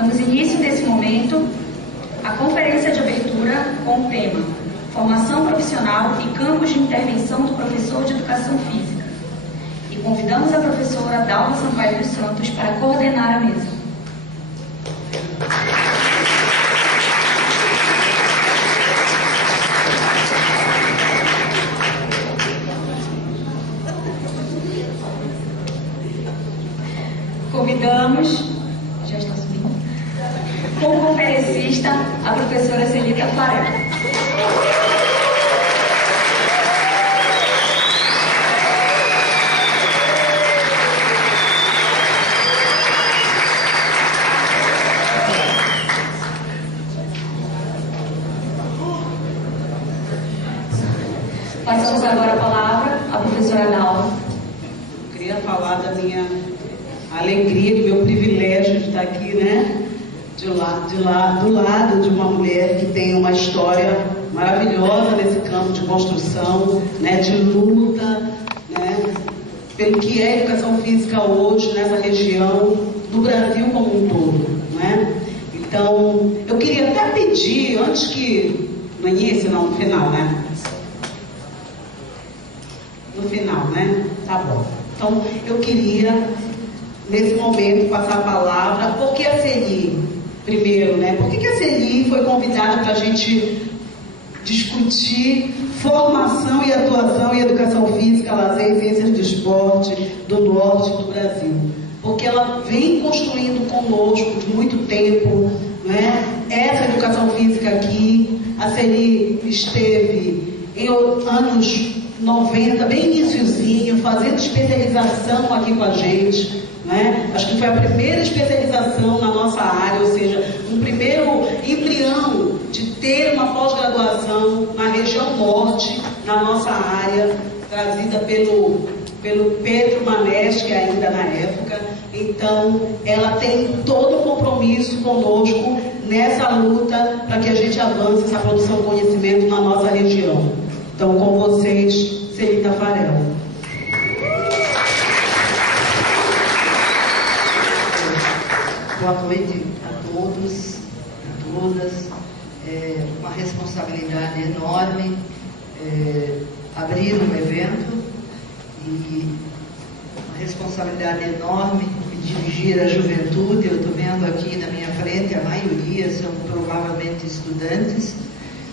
Damos início nesse momento à conferência de abertura com o tema Formação Profissional e Campos de Intervenção do Professor de Educação Física. E convidamos a professora Dalva Sampaio dos Santos para coordenar a mesa. Convidamos, já está subindo, como conferencista, a professora Celita Farel. Passamos agora a palavra à professora Dalva. Eu queria falar da minha alegria, do meu privilégio de estar aqui, né? Do lado de uma mulher que tem uma história maravilhosa nesse campo de construção, né? De luta, né? Pelo que é a educação física hoje nessa região, do Brasil como um todo, né? Então, eu queria até pedir, antes que... No início, não, no final, né? No final, né? Tá bom. Então, eu queria, nesse momento, passar a palavra. Por que a CENI? Primeiro, né? Por que a CENI foi convidada para a gente discutir formação e atuação em educação física, lazer e ciências do esporte do norte do Brasil? Porque ela vem construindo conosco de muito tempo, né? Essa educação física aqui. A CENI esteve em anos 90, bem iniciozinho, fazendo especialização aqui com a gente, né? Acho que foi a primeira especialização na nossa área, ou seja, um primeiro embrião de ter uma pós-graduação na região norte, na nossa área, trazida pelo Pedro Maneschi, ainda na época. Então, ela tem todo o compromisso conosco nessa luta para que a gente avance essa produção de conhecimento na nossa região. Então, com vocês, Celita Farel. Boa noite a todos, a todas. É uma responsabilidade enorme abrir um evento e uma responsabilidade enorme de dirigir a juventude. Eu estou vendo aqui na minha frente, a maioria são provavelmente estudantes,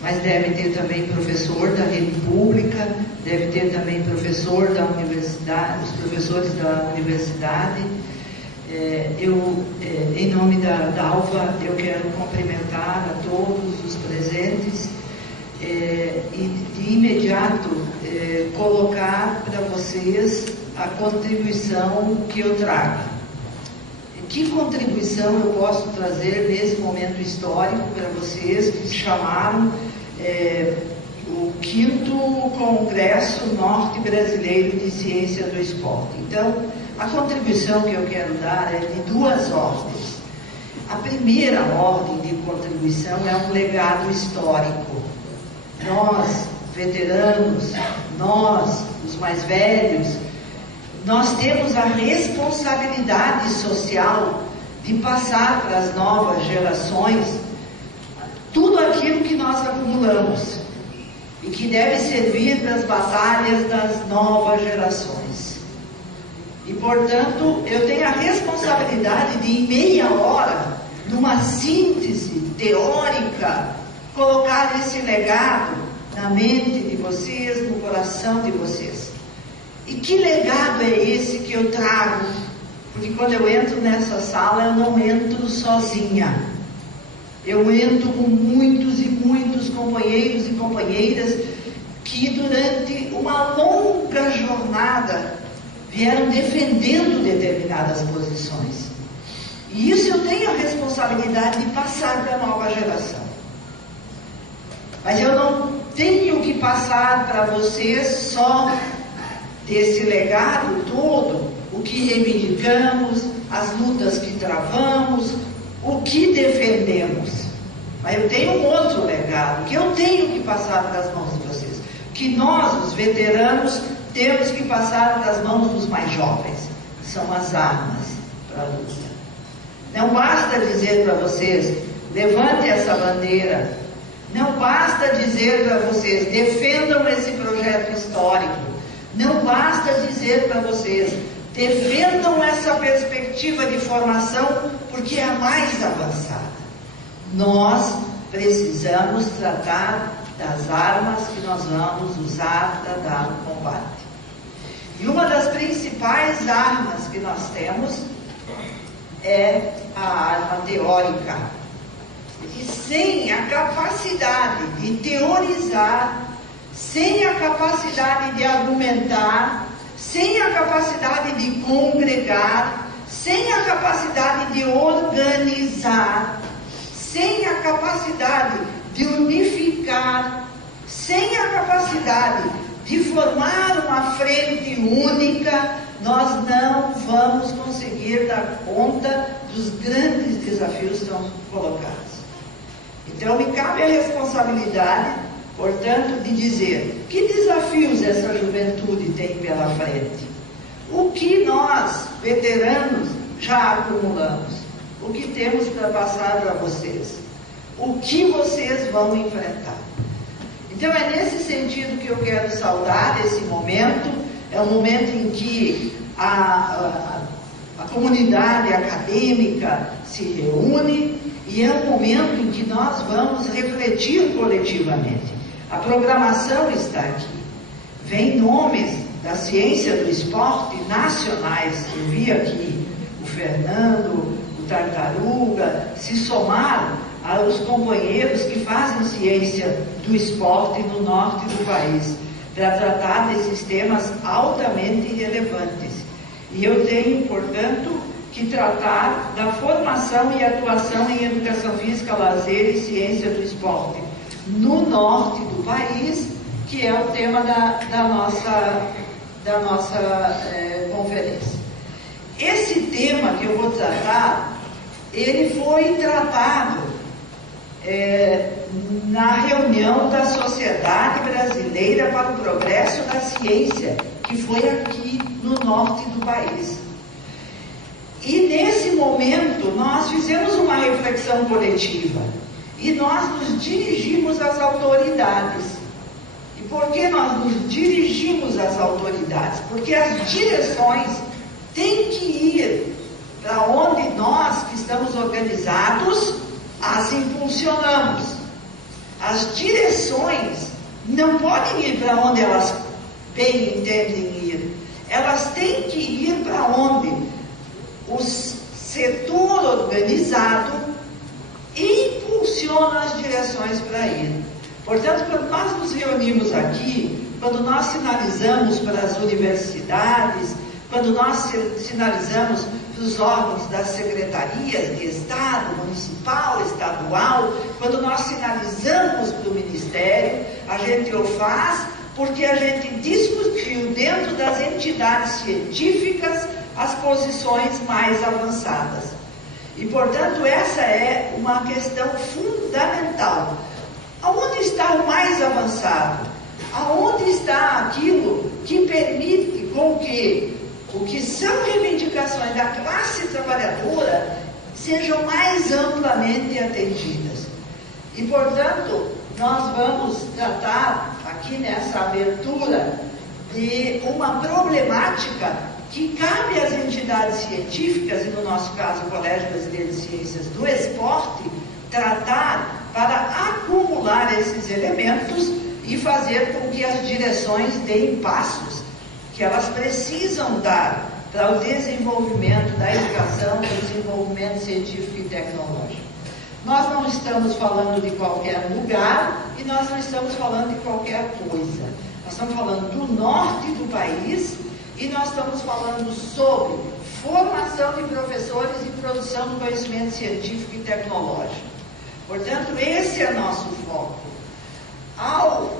mas deve ter também professor da rede pública, deve ter também professor da universidade, os professores da universidade. Em nome da Dalva, eu quero cumprimentar a todos os presentes e de imediato colocar para vocês a contribuição que eu trago. Que contribuição eu posso trazer nesse momento histórico para vocês que chamaram o 5º Congresso Norte Brasileiro de Ciência do Esporte? Então, a contribuição que eu quero dar é de duas ordens. A primeira ordem de contribuição é um legado histórico. Nós, veteranos, nós, os mais velhos, nós temos a responsabilidade social de passar para as novas gerações tudo aquilo que nós acumulamos e que deve servir para as batalhas das novas gerações. E, portanto, eu tenho a responsabilidade de, em meia hora, numa síntese teórica, colocar esse legado na mente de vocês, no coração de vocês. E que legado é esse que eu trago? Porque quando eu entro nessa sala, eu não entro sozinha. Eu entro com muitos e muitos companheiros e companheiras que durante uma longa jornada vieram defendendo determinadas posições. E isso eu tenho a responsabilidade de passar para a nova geração. Mas eu não tenho que passar para vocês só desse legado todo, o que reivindicamos, as lutas que travamos, o que defendemos. Mas eu tenho um outro legado, que eu tenho que passar para as mãos de vocês, que nós, os veteranos, temos que passar para as mãos dos mais jovens. São as armas para a luta. Não basta dizer para vocês, levante essa bandeira. Não basta dizer para vocês, defendam esse projeto histórico. Não basta dizer para vocês, defendam essa perspectiva de formação, porque é a mais avançada. Nós precisamos tratar das armas que nós vamos usar para dar o combate. E uma das principais armas que nós temos é a arma teórica. E sem a capacidade de teorizar, sem a capacidade de argumentar, sem a capacidade de congregar, sem a capacidade de organizar, sem a capacidade de unificar, sem a capacidade de formar uma frente única, nós não vamos conseguir dar conta dos grandes desafios que estão colocados. Então, me cabe a responsabilidade, portanto, de dizer que desafios essa juventude tem pela frente. O que nós, veteranos, já acumulamos. O que temos para passar para vocês. O que vocês vão enfrentar. Então, é nesse sentido que eu quero saudar esse momento. É um momento em que a comunidade acadêmica se reúne e é um momento em que nós vamos refletir coletivamente. A programação está aqui. Vem nomes da ciência do esporte nacionais. Eu vi aqui o Fernando, o Tartaruga, se somar aos companheiros que fazem ciência do esporte no norte do país, para tratar desses temas altamente relevantes. E eu tenho, portanto, que tratar da formação e atuação em educação física, lazer e ciência do esporte no norte do país, que é o tema da nossa conferência. Esse tema que eu vou tratar, ele foi tratado na reunião da Sociedade Brasileira para o Progresso da Ciência, que foi aqui no norte do país. E nesse momento nós fizemos uma reflexão coletiva e nós nos dirigimos às autoridades. E por que nós nos dirigimos às autoridades? Porque as direções têm que ir para onde nós que estamos organizados as impulsionamos. As direções não podem ir para onde elas bem entendem ir. Elas têm que ir para onde o setor organizado impulsiona as direções para ir. Portanto, quando nós nos reunimos aqui, quando nós sinalizamos para as universidades, quando nós sinalizamos para os órgãos das secretarias de Estado, municipal, estadual, quando nós sinalizamos para o Ministério, a gente o faz porque a gente discutiu dentro das entidades científicas as posições mais avançadas. E, portanto, essa é uma questão fundamental. Aonde está o mais avançado? Aonde está aquilo que permite com que o que são reivindicações da classe trabalhadora sejam mais amplamente atendidas? E, portanto, nós vamos tratar aqui nessa abertura de uma problemática que cabe às entidades científicas, e no nosso caso o Colégio Brasileiro de Ciências do Esporte, tratar para acumular esses elementos e fazer com que as direções deem passos que elas precisam dar para o desenvolvimento da educação, para o desenvolvimento científico e tecnológico. Nós não estamos falando de qualquer lugar e nós não estamos falando de qualquer coisa. Nós estamos falando do norte do país e nós estamos falando sobre formação de professores e produção do conhecimento científico e tecnológico. Portanto, esse é nosso foco. Ao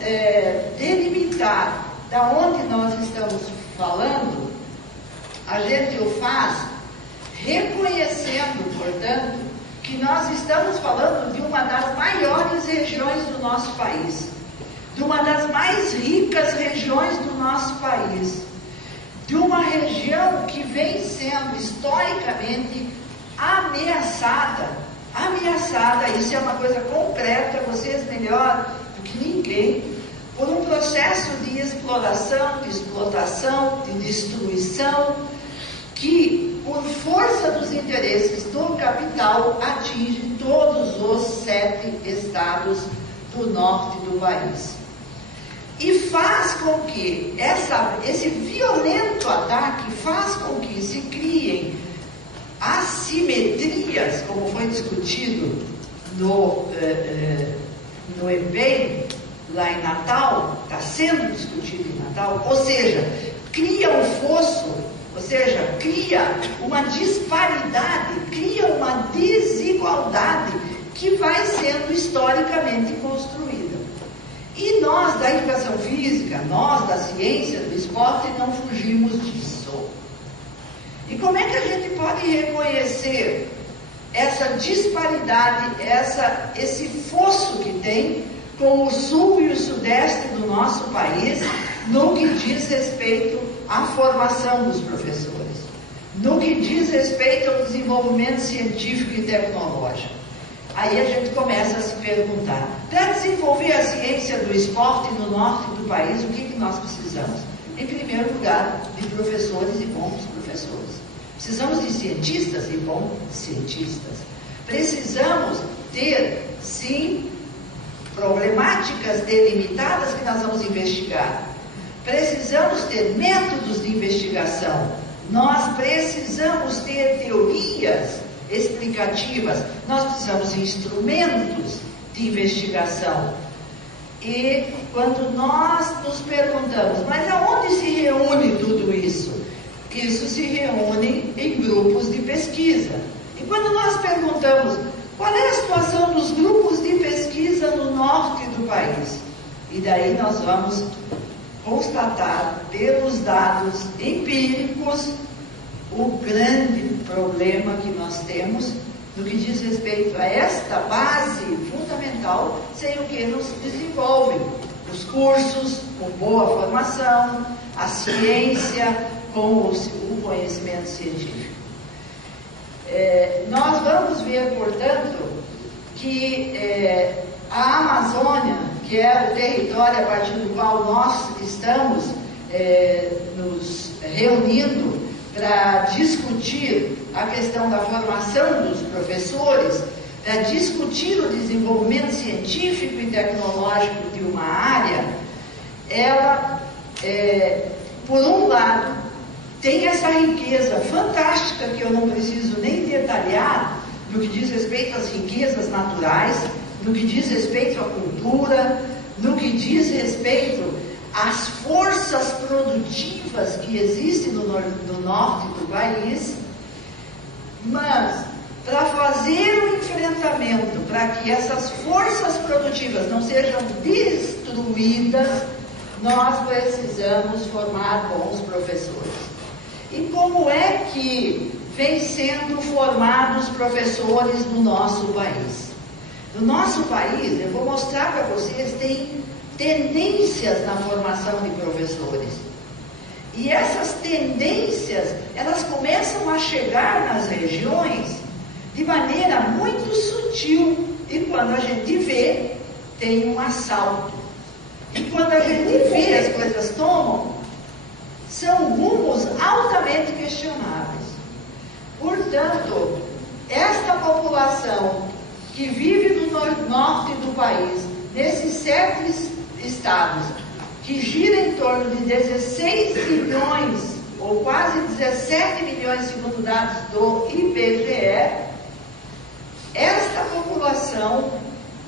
delimitar da onde nós estamos falando, a gente o faz reconhecendo, portanto, que nós estamos falando de uma das maiores regiões do nosso país, de uma das mais ricas regiões do nosso país, de uma região que vem sendo historicamente ameaçada, isso é uma coisa concreta, vocês melhor do que ninguém, por um processo de exploração, de explotação, de destruição, que, por força dos interesses do capital, atinge todos os 7 estados do norte do país. E faz com que esse violento ataque faz com que se criem assimetrias, como foi discutido no EPEI, lá em Natal, está sendo discutido em Natal, ou seja, cria um fosso, ou seja, cria uma disparidade, cria uma desigualdade que vai sendo historicamente construída. E nós da educação física, nós da ciência, do esporte, não fugimos disso. E como é que a gente pode reconhecer essa disparidade, esse fosso que tem com o sul e o sudeste do nosso país no que diz respeito à formação dos professores, no que diz respeito ao desenvolvimento científico e tecnológico? Aí a gente começa a se perguntar, para desenvolver a ciência do esporte no norte do país, o que nós precisamos? Em primeiro lugar, de professores e bons professores. Precisamos de cientistas e bons cientistas. Precisamos ter, sim, problemáticas delimitadas que nós vamos investigar. Precisamos ter métodos de investigação. Nós precisamos ter teorias explicativas. Nós precisamos de instrumentos de investigação. E quando nós nos perguntamos, mas aonde se reúne tudo isso? Isso se reúne em grupos de pesquisa. E quando nós perguntamos, qual é a situação dos grupos de pesquisa no norte do país? E daí nós vamos constatar, pelos dados empíricos, o grande problema que nós temos no que diz respeito a esta base fundamental, sem o que nos desenvolve os cursos com boa formação, a ciência com o conhecimento científico. Nós vamos ver, portanto, que a Amazônia, que é o território a partir do qual nós estamos nos reunindo para discutir a questão da formação dos professores, para discutir o desenvolvimento científico e tecnológico de uma área, ela, por um lado, tem essa riqueza fantástica que eu não preciso nem detalhar no que diz respeito às riquezas naturais, no que diz respeito à cultura, no que diz respeito às forças produtivas que existem no norte do país, mas para fazer o enfrentamento, para que essas forças produtivas não sejam destruídas, nós precisamos formar bons professores. E como é que vem sendo formados professores no nosso país? No nosso país, eu vou mostrar para vocês, tem tendências na formação de professores. E essas tendências, elas começam a chegar nas regiões de maneira muito sutil. E quando a gente vê, tem um assalto. E quando a gente vê as coisas tomam, são rumos altamente questionáveis. Portanto, esta população que vive no norte do país, nesses 7 estados, que gira em torno de 16 milhões, ou quase 17 milhões, segundo dados do IBGE, esta população,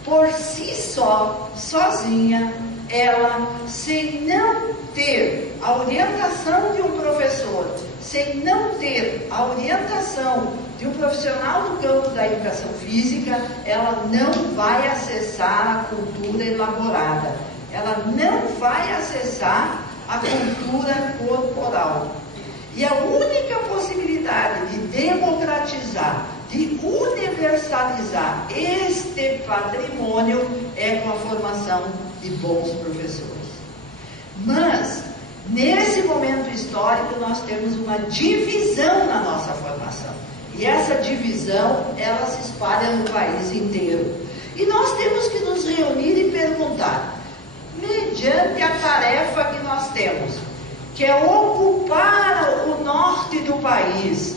por si só, sozinha, ela, sem não ter a orientação de um professor, sem não ter a orientação de um profissional do campo da educação física, ela não vai acessar a cultura elaborada, ela não vai acessar a cultura corporal. E a única possibilidade de democratizar, de universalizar este patrimônio é com a formação de bons professores. Mas, nesse momento histórico, nós temos uma divisão na nossa formação. E essa divisão, ela se espalha no país inteiro. E nós temos que nos reunir e perguntar, mediante a tarefa que nós temos, que é ocupar o norte do país,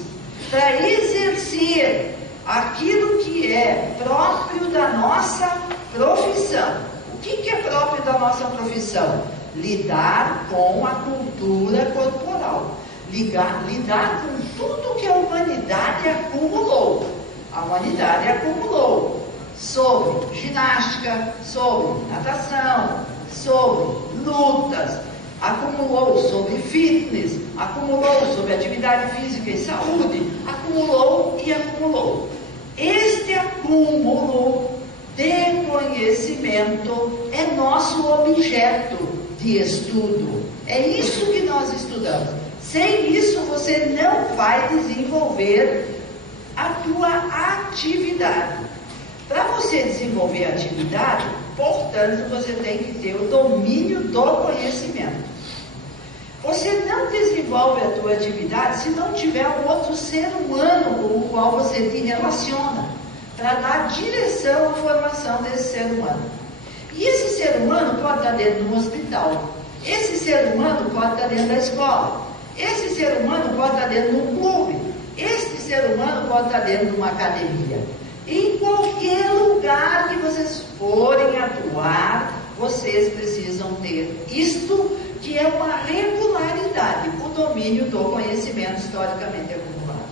para exercer aquilo que é próprio da nossa profissão. O que é próprio da nossa profissão? Lidar com a cultura corporal, lidar com tudo que a humanidade acumulou. A humanidade acumulou sobre ginástica, sobre natação, sobre lutas, acumulou sobre fitness, acumulou sobre atividade física e saúde, acumulou e acumulou. Este acúmulo de conhecimento é nosso objeto de estudo. É isso que nós estudamos. Sem isso você não vai desenvolver a tua atividade. Para você desenvolver a atividade, portanto, você tem que ter o domínio do conhecimento. Você não desenvolve a tua atividade se não tiver um outro ser humano com o qual você te relaciona, para dar direção à formação desse ser humano. E esse ser humano pode estar dentro de um hospital, esse ser humano pode estar dentro da escola, esse ser humano pode estar dentro de um clube, este ser humano pode estar dentro de uma academia. Em qualquer lugar que vocês forem atuar, vocês precisam ter isto, que é uma regularidade, o domínio do conhecimento historicamente acumulado.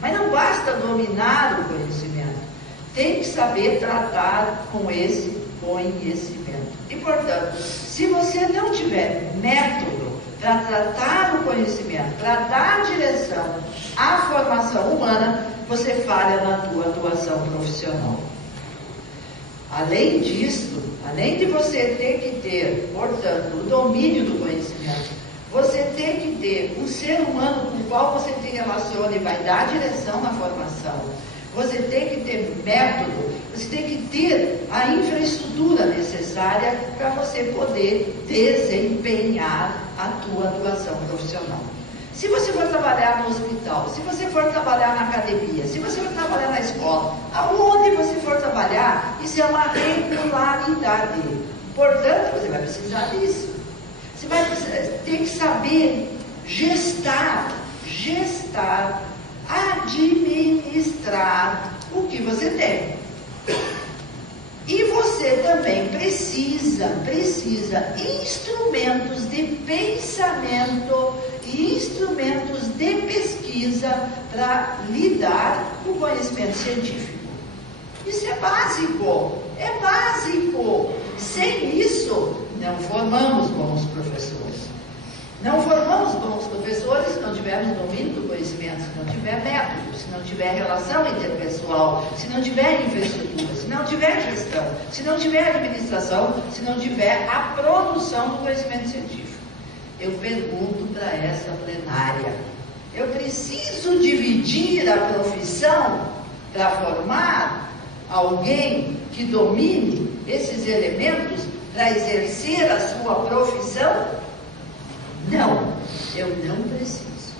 Mas não basta dominar o conhecimento, tem que saber tratar com esse conhecimento. E, portanto, se você não tiver método para tratar o conhecimento, para dar direção à formação humana, você falha na tua atuação profissional. Além disso, além de você ter que ter, portanto, o domínio do conhecimento, você tem que ter um ser humano com o qual você te relaciona e vai dar direção na formação. Você tem que ter método, você tem que ter a infraestrutura necessária para você poder desempenhar a tua atuação profissional. Se você for trabalhar no hospital, se você for trabalhar na academia, se você for trabalhar na escola, aonde você for trabalhar, isso é uma regularidade. Portanto, você vai precisar disso. Você vai ter que saber gestar, administrar o que você tem. E você também precisa instrumentos de pensamento e instrumentos de pesquisa para lidar com o conhecimento científico. Isso é básico, Sem isso, não formamos bons professores. Não formamos bons professores se não tivermos domínio do conhecimento, se não tiver método, se não tiver relação interpessoal, se não tiver infraestrutura, se não tiver gestão, se não tiver administração, se não tiver a produção do conhecimento científico. Eu pergunto para essa plenária, eu preciso dividir a profissão para formar alguém que domine esses elementos para exercer a sua profissão? Não, eu não preciso.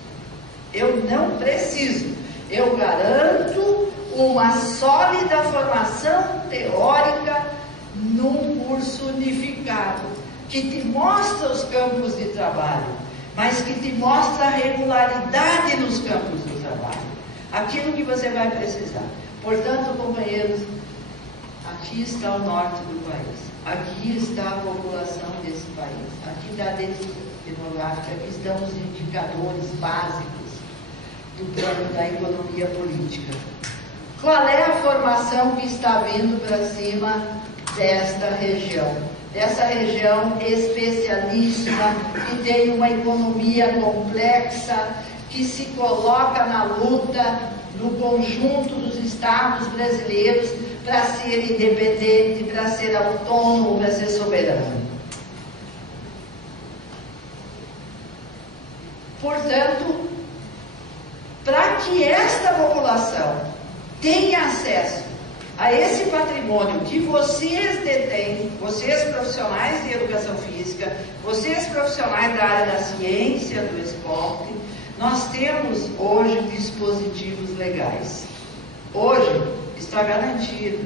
Eu garanto uma sólida formação teórica num curso unificado, que te mostra os campos de trabalho, mas que te mostra a regularidade nos campos de trabalho, aquilo que você vai precisar. Portanto, companheiros, aqui está o norte do país, aqui está a população desse país, aqui está a demográfica, aqui estão os indicadores básicos do plano da economia política. Qual é a formação que está vindo para cima desta região? Dessa região especialíssima, que tem uma economia complexa, que se coloca na luta no conjunto dos estados brasileiros para ser independente, para ser autônomo, para ser soberano. Portanto, para que esta população tenha acesso a esse patrimônio que vocês detêm, vocês profissionais de educação física, vocês profissionais da área da ciência, do esporte, Nós temos hoje dispositivos legais. Hoje está garantido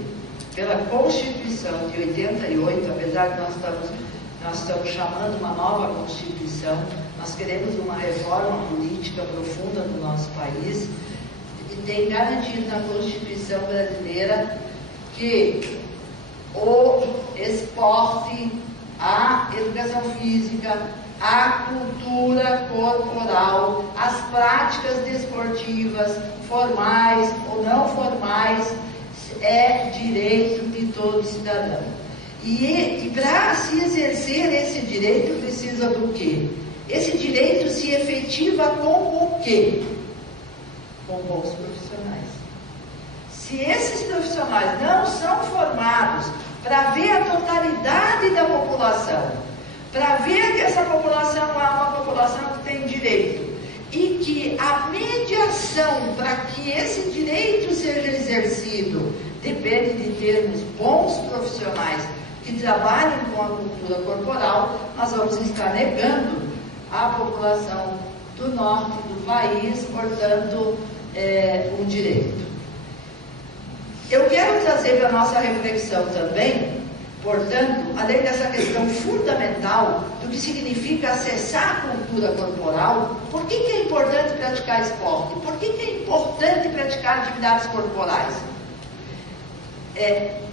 pela Constituição de 88, apesar de nós estamos chamando uma nova Constituição, nós queremos uma reforma política profunda no nosso país, e tem garantido na Constituição brasileira que o esporte, a educação física, a cultura corporal, as práticas desportivas, formais ou não formais, é direito de todo cidadão. E para se exercer esse direito, precisa do quê? Esse direito se efetiva com o quê? Com bons profissionais. Se esses profissionais não são formados para ver a totalidade da população, para ver que essa população é uma população que tem direito, e que a mediação para que esse direito seja exercido depende de termos bons profissionais que trabalhem com a cultura corporal, nós vamos estar negando à população do norte do país, portanto, um direito. Eu quero trazer para a nossa reflexão também, portanto, além dessa questão fundamental do que significa acessar a cultura corporal, por que é importante praticar esporte? Por que é importante praticar atividades corporais?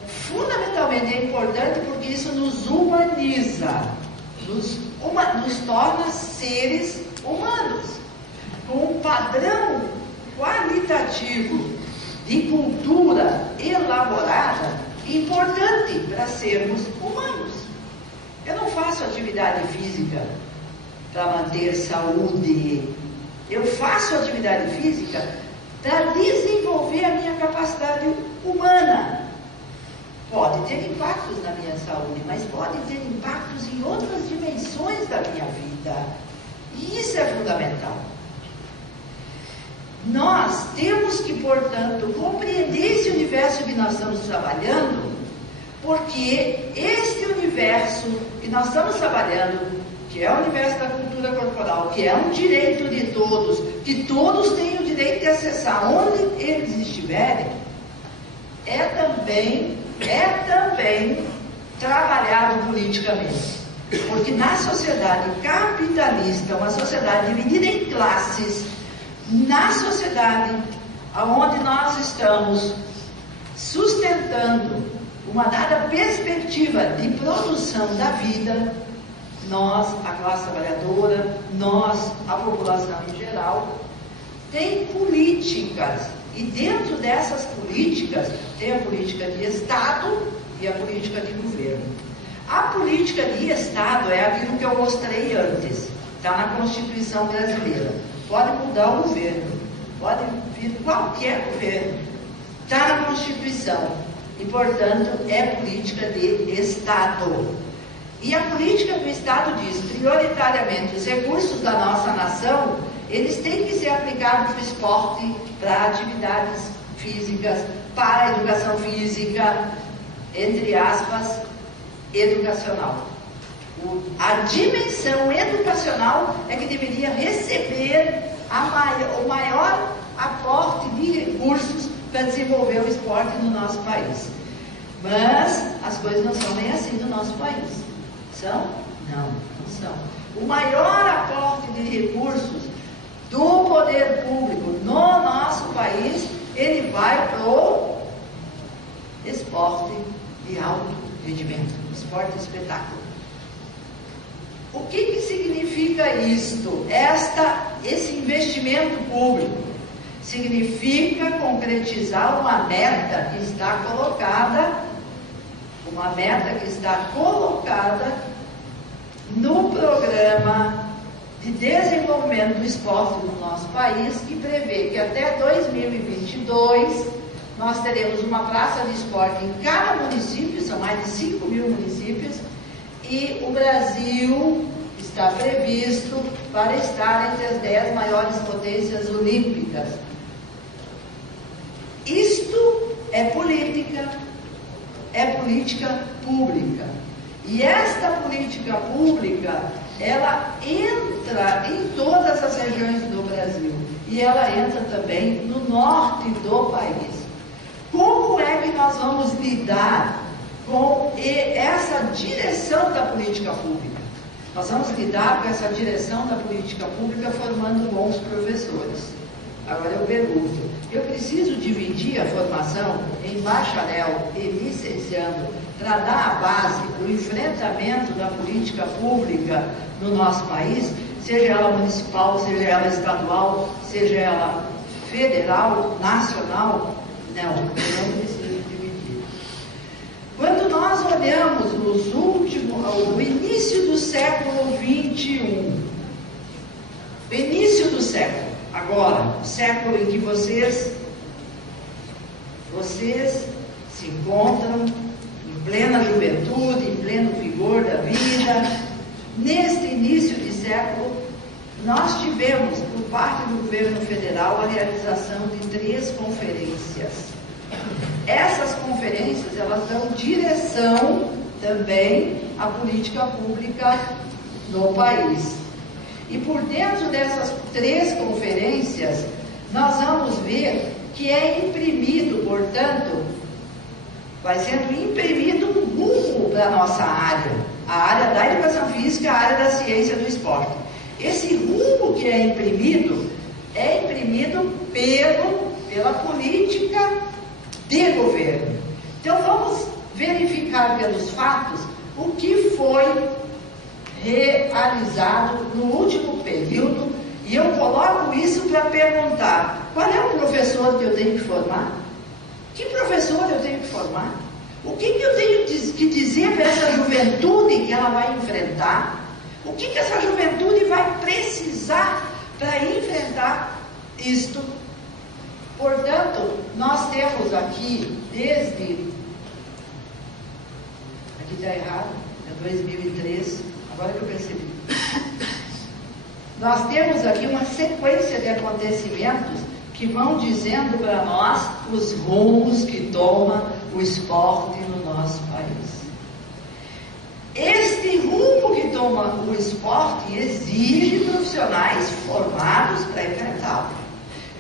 Fundamentalmente é importante porque isso nos humaniza, nos torna seres humanos, com um padrão qualitativo de cultura elaborada importante para sermos humanos. Eu não faço atividade física para manter saúde, eu faço atividade física para desenvolver a minha capacidade humana. Pode ter impactos na minha saúde, mas pode ter impactos em outras dimensões da minha vida. E isso é fundamental. Nós temos que, portanto, compreender esse universo que nós estamos trabalhando, porque este universo que nós estamos trabalhando, que é o universo da cultura corporal, que é um direito de todos, que todos têm o direito de acessar onde eles estiverem, é também trabalhado politicamente. Porque na sociedade capitalista, uma sociedade dividida em classes, na sociedade onde nós estamos sustentando uma dada perspectiva de produção da vida, nós, a classe trabalhadora, nós, a população em geral, tem políticas, e dentro dessas políticas tem a política de Estado e a política de governo. A política de Estado é aquilo que eu mostrei antes, está na Constituição brasileira. Pode mudar o governo, pode vir qualquer governo, está na Constituição e, portanto, é política de Estado. E a política do Estado diz, prioritariamente, os recursos da nossa nação, eles têm que ser aplicados para o esporte, para atividades físicas, para a educação física, entre aspas, educacional. A dimensão educacional é que deveria receber o maior aporte de recursos para desenvolver o esporte no nosso país. Mas as coisas não são nem assim no nosso país. São? Não são. O maior aporte de recursos do poder público no nosso país, ele vai para o esporte de alto rendimento, esporte de espetáculo. O que significa isto? Esse investimento público significa concretizar uma meta que está colocada no programa de desenvolvimento do esporte no nosso país, que prevê que até 2022 nós teremos uma praça de esporte em cada município, são mais de 5 mil municípios, e o Brasil está previsto para estar entre as 10 maiores potências olímpicas. Isto é política pública. E esta política pública, ela entra em todas as regiões do Brasil. e ela entra também no norte do país. Como é que nós vamos lidar com essa direção da política pública? Nós vamos lidar com essa direção da política pública formando bons professores. Agora eu pergunto, eu preciso dividir a formação em bacharel e licenciando para dar a base do enfrentamento da política pública no nosso país, seja ela municipal, seja ela estadual, seja ela federal, nacional? Não, eu não preciso dividir. Quando nós olhamos o início do século XXI, o início do século, agora, o século em que vocês se encontram em plena juventude, em pleno vigor da vida, neste início de século, nós tivemos, por parte do governo federal, a realização de 3 conferências. Essas conferências, elas dão direção também à política pública no país. E por dentro dessas 3 conferências, nós vamos ver que é imprimido, portanto, vai sendo imprimido um rumo para a nossa área, a área da educação física, a área da ciência do esporte. Esse rumo que é imprimido pela política de governo. Então vamos verificar pelos fatos o que foi realizado no último período, e eu coloco isso para perguntar: qual é o professor que eu tenho que formar? Que professor eu tenho que formar? O que eu tenho que dizer para essa juventude que ela vai enfrentar? O que essa juventude vai precisar para enfrentar isto? Portanto, nós temos aqui, aqui está errado, é 2003, agora que eu percebi. Nós temos aqui uma sequência de acontecimentos que vão dizendo para nós os rumos que toma o esporte no nosso país. Este rumo que toma o esporte exige profissionais formados para enfrentá-lo.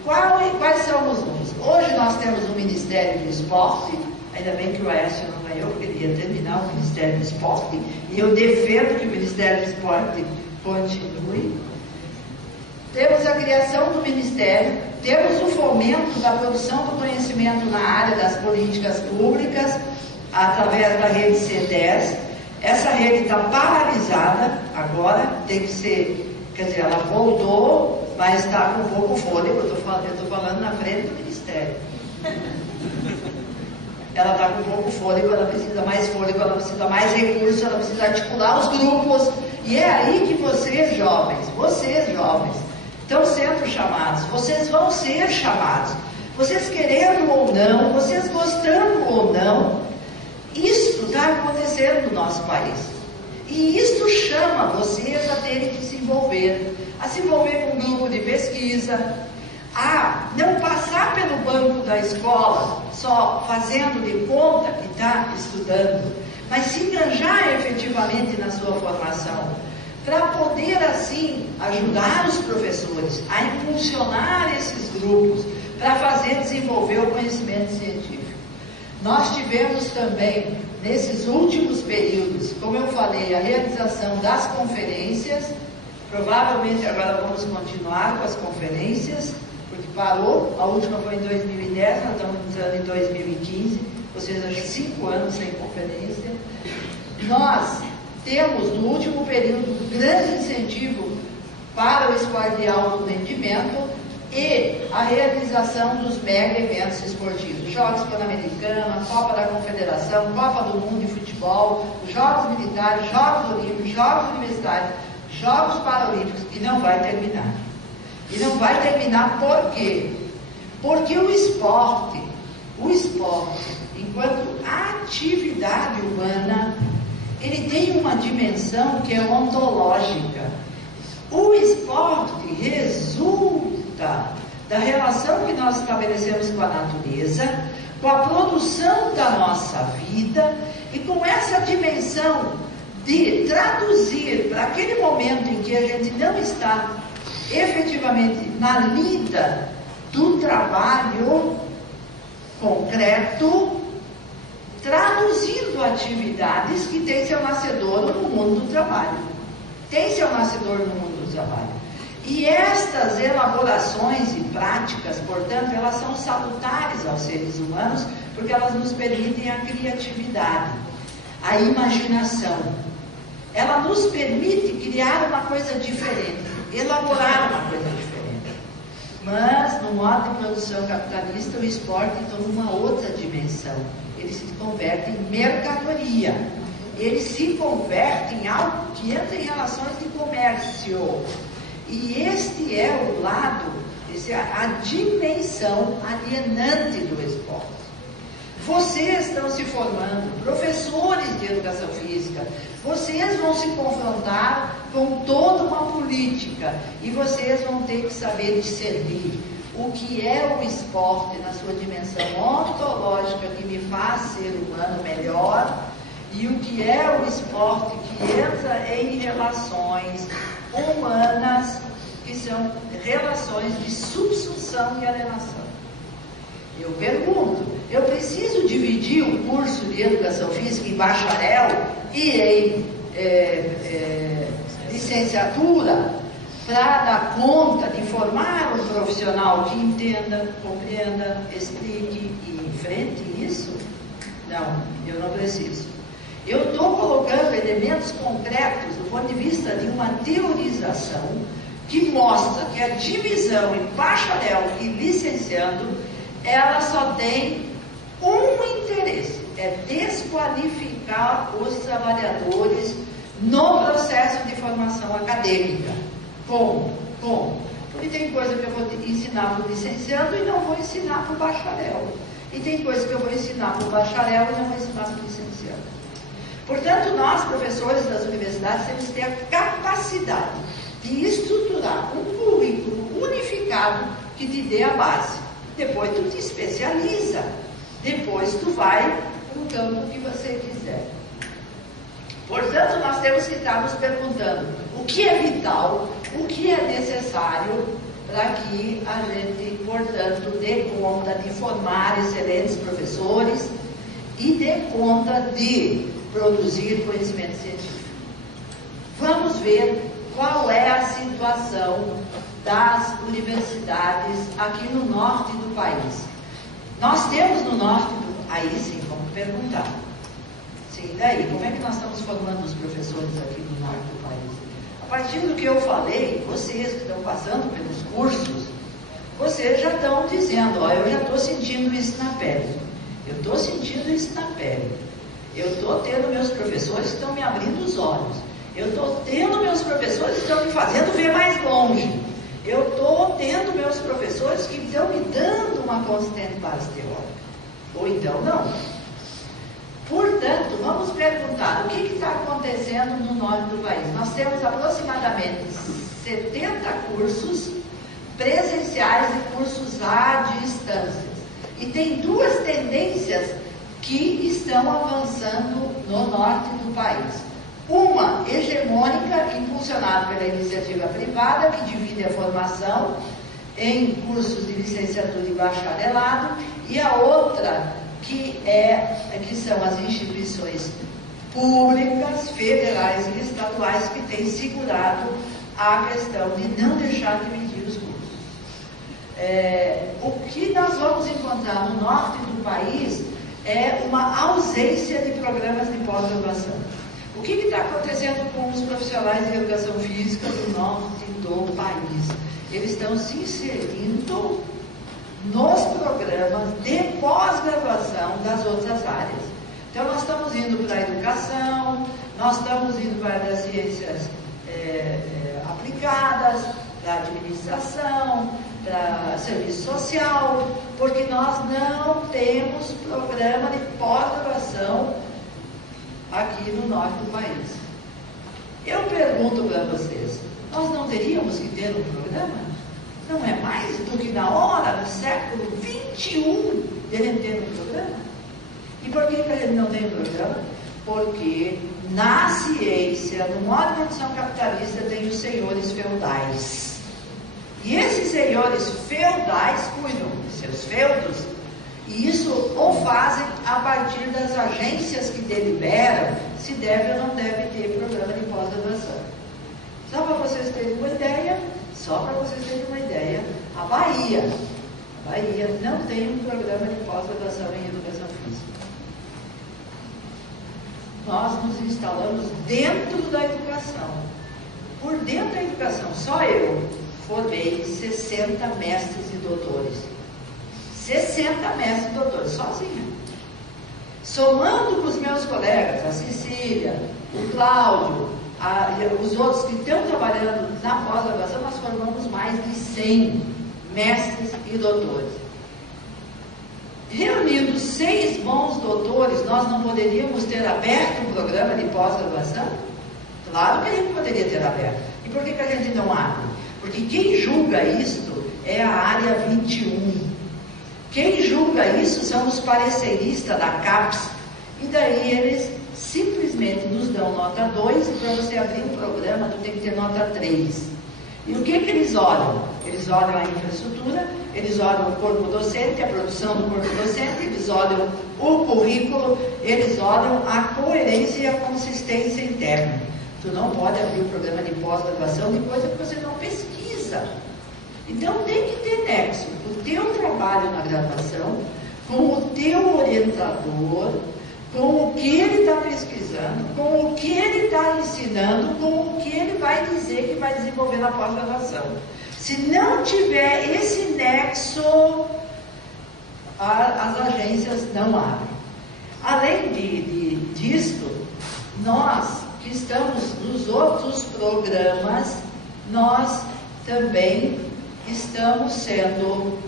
Quais são os rumos? Hoje nós temos o Ministério do Esporte, ainda bem que o Aécio não ganhou, porque ele ia terminar o Ministério do Esporte, e eu defendo que o Ministério do Esporte continue. Temos a criação do Ministério, temos o fomento da produção do conhecimento na área das políticas públicas, através da rede C10. Essa rede está paralisada agora, tem que ser, quer dizer, ela voltou, mas está com pouco fôlego. Eu estou falando na frente do Ministério. Ela está com pouco fôlego, ela precisa mais fôlego, ela precisa mais recursos, ela precisa articular os grupos. E é aí que vocês jovens, estão sendo chamados, vocês vão ser chamados. Vocês querendo ou não, vocês gostando ou não, isto está acontecendo no nosso país. E isto chama vocês a terem que se envolver com um grupo de pesquisa, a não passar pelo banco da escola só fazendo de conta que está estudando, mas se engajar efetivamente na sua formação, para poder assim ajudar os professores a impulsionar esses grupos, para fazer desenvolver o conhecimento científico. Nós tivemos também, nesses últimos períodos, como eu falei, a realização das conferências. Provavelmente agora vamos continuar com as conferências, porque parou, a última foi em 2010, nós estamos entrando em 2015, ou seja, 5 anos sem conferência. Nós temos, no último período, grande incentivo para o esporte de alto rendimento e a realização dos mega eventos esportivos, Jogos Pan-Americanos, Copa da Confederação, Copa do Mundo de Futebol, Jogos Militares, Jogos Olímpicos, Jogos Universitários, Jogos Paralímpicos, e não vai terminar. E não vai terminar por quê? Porque o esporte, enquanto atividade humana, ele tem uma dimensão que é ontológica. O esporte resulta da relação que nós estabelecemos com a natureza, com a produção da nossa vida e com essa dimensão de traduzir para aquele momento em que a gente não está efetivamente na lida do trabalho concreto, traduzindo atividades que têm seu nascedor no mundo do trabalho. Tem seu nascedor no mundo do trabalho. E estas elaborações e práticas, portanto, elas são salutares aos seres humanos, porque elas nos permitem a criatividade, a imaginação. Ela nos permite criar uma coisa diferente, elaborar uma coisa diferente. Mas, no modo de produção capitalista, o esporte toma uma outra dimensão. Ele se converte em mercadoria. Ele se converte em algo que entra em relações de comércio. E este é o lado, a dimensão alienante do esporte. Vocês estão se formando, professores de educação física, vocês vão se confrontar com toda uma política e vocês vão ter que saber discernir o que é o esporte na sua dimensão ontológica que me faz ser humano melhor e o que é o esporte que entra em relações humanas que são relações de subsunção e alienação. Eu pergunto, eu preciso dividir o curso de educação física em bacharel e em licenciatura para dar conta de formar um profissional que entenda, compreenda, explique e enfrente isso? Não, eu não preciso. Eu estou colocando elementos concretos do ponto de vista de uma teorização que mostra que a divisão em bacharel e licenciando, ela só tem um interesse, é desqualificar os trabalhadores no processo de formação acadêmica. Como? Porque tem coisa que eu vou ensinar para o licenciando e não vou ensinar para o bacharel. E tem coisa que eu vou ensinar para o bacharel e não vou ensinar para o licenciando. Portanto, nós, professores das universidades, temos que ter a capacidade de estruturar um currículo unificado que te dê a base. Depois tu te especializa. Depois tu vai para o campo que você quiser. Portanto, nós temos que estar nos perguntando o que é vital, o que é necessário para que a gente, portanto, dê conta de formar excelentes professores e dê conta de produzir conhecimento científico. Vamos ver qual é a situação das universidades aqui no norte do país. Nós temos no norte do... Aí sim, vamos perguntar. Sim, daí, como é que nós estamos formando os professores aqui no norte do país? A partir do que eu falei, vocês que estão passando pelos cursos, vocês já estão dizendo, ó, eu já estou sentindo isso na pele. Eu estou sentindo isso na pele. Eu estou tendo meus professores que estão me abrindo os olhos. Eu estou tendo meus professores que estão me fazendo ver mais longe. Eu estou tendo meus professores que estão me dando uma consistente base teórica. Ou então não. Portanto, vamos perguntar o que está acontecendo no norte do país. Nós temos aproximadamente 70 cursos presenciais e cursos à distância. E tem duas tendências que estão avançando no norte do país. Uma hegemônica, impulsionada pela iniciativa privada, que divide a formação em cursos de licenciatura e bacharelado, e a outra que são as instituições públicas, federais e estaduais, que têm segurado a questão de não deixar de dividir os cursos. O que nós vamos encontrar no norte do país é uma ausência de programas de pós-graduação. O que está acontecendo com os profissionais de educação física do norte do país? Eles estão se inserindo nos programas de pós-graduação das outras áreas. Então, nós estamos indo para a educação, nós estamos indo para as ciências aplicadas, para a administração, para serviço social, porque nós não temos programa de pós-graduação aqui no norte do país. Eu pergunto para vocês, nós não teríamos que ter um programa? Não é mais do que na hora do século XXI ele ter um programa? E por que ele não tem um programa? Porque na ciência, no modo de produção capitalista, tem os senhores feudais. E esses senhores feudais cuidam de seus feudos, e isso o fazem a partir das agências que deliberam se deve ou não deve ter programa de pós-graduação. Só para vocês terem uma ideia, a Bahia não tem um programa de pós-graduação em educação física. Nós nos instalamos dentro da educação. Por dentro da educação, só eu formei 60 mestres e doutores. 60 mestres e doutores, sozinha. Somando com os meus colegas, a Cecília, o Cláudio, os outros que estão trabalhando na pós-graduação, nós formamos mais de 100 mestres e doutores. Reunindo 6 bons doutores, nós não poderíamos ter aberto um programa de pós-graduação? Claro que a gente poderia ter aberto. E por que a gente não abre? Porque quem julga isto é a área 21. Quem julga isso são os pareceristas da CAPES. E daí eles simplesmente nos dão nota 2, e para você abrir um programa, tu tem que ter nota 3. E o que eles olham? Eles olham a infraestrutura, eles olham o corpo docente, a produção do corpo docente, eles olham o currículo, eles olham a coerência e a consistência interna. Tu não pode abrir um programa de pós-graduação de coisa que você não pesquisa. Então tem que ter nexo o teu trabalho na graduação com o teu orientador, com o que ele está pesquisando, com o que ele está ensinando, com o que ele vai dizer que vai desenvolver na pós-graduação. Se não tiver esse nexo, as agências não abrem. Além disto, nós que estamos nos outros programas, nós também estamos sendo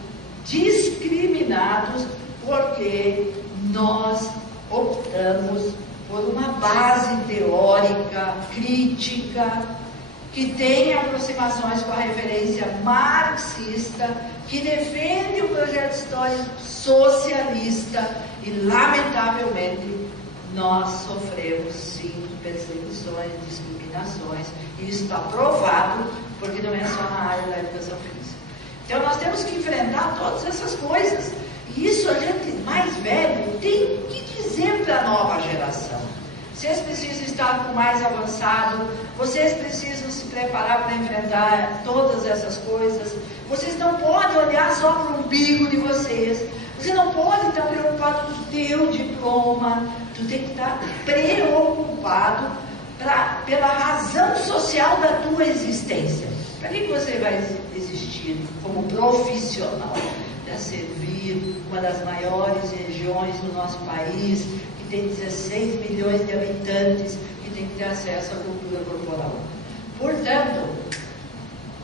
discriminados porque nós optamos por uma base teórica, crítica, que tem aproximações com a referência marxista, que defende o projeto histórico socialista e, lamentavelmente, nós sofremos, sim, perseguições, discriminações, e isso está provado, porque não é só na área da educação física. Então, nós temos que enfrentar todas essas coisas. E isso a gente mais velho tem que dizer para a nova geração. Vocês precisam estar com mais avançado, vocês precisam se preparar para enfrentar todas essas coisas. Vocês não podem olhar só para o umbigo de vocês. Você não pode estar preocupado com o teu diploma. Tu tem que estar preocupado pela razão social da tua existência. Para que você vai existir como profissional? Para servir uma das maiores regiões do nosso país, que tem 16 milhões de habitantes, que tem que ter acesso à cultura corporal. Portanto,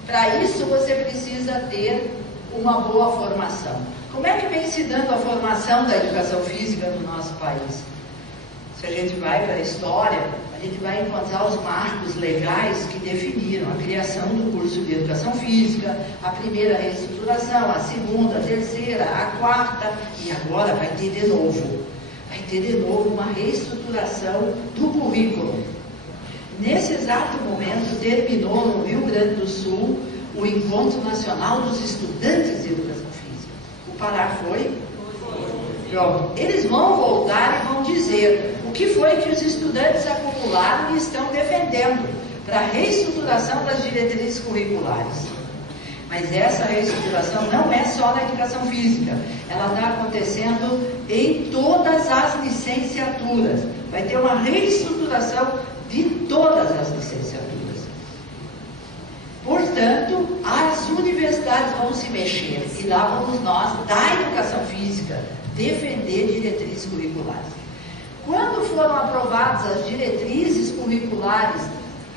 para isso você precisa ter uma boa formação. Como é que vem se dando a formação da educação física no nosso país? Se a gente vai para a história, a gente vai encontrar os marcos legais que definiram a criação do curso de educação física, a primeira reestruturação, a segunda, a terceira, a quarta, e agora vai ter de novo. Vai ter de novo uma reestruturação do currículo. Nesse exato momento, terminou no Rio Grande do Sul o Encontro Nacional dos Estudantes de Educação Física. O Pará foi? Pronto. Eles vão voltar e vão dizer o que foi que os estudantes acumularam e estão defendendo para a reestruturação das diretrizes curriculares. Mas essa reestruturação não é só na educação física, ela está acontecendo em todas as licenciaturas. Vai ter uma reestruturação de todas as licenciaturas. Portanto, as universidades vão se mexer e lá vamos nós, da educação física, defender diretrizes curriculares. Quando foram aprovadas as diretrizes curriculares